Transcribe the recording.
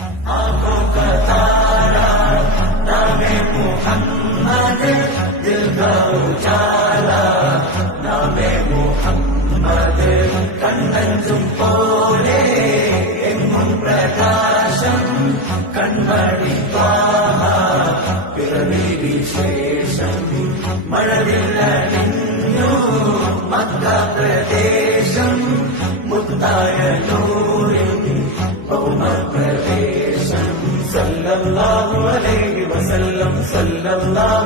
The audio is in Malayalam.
आंखों का तारा नामे मोहम्मद, दिल का उजाला नामे मोहम्मद, കണ്ണഞ്ചും പോലെ എങ്ങും പ്രകാശം കൺമണി ത്വാഹ, പിറവി വിശേഷം മഴവില്ലണിഞ്ഞു മക്ക പ്രദേശം, മുത്തായ നൂറിൻ ഭൗമപ്രദേശം. സല്ലല്ലാഹു അലൈഹി വസല്ലം, സല്ലല്ലാഹു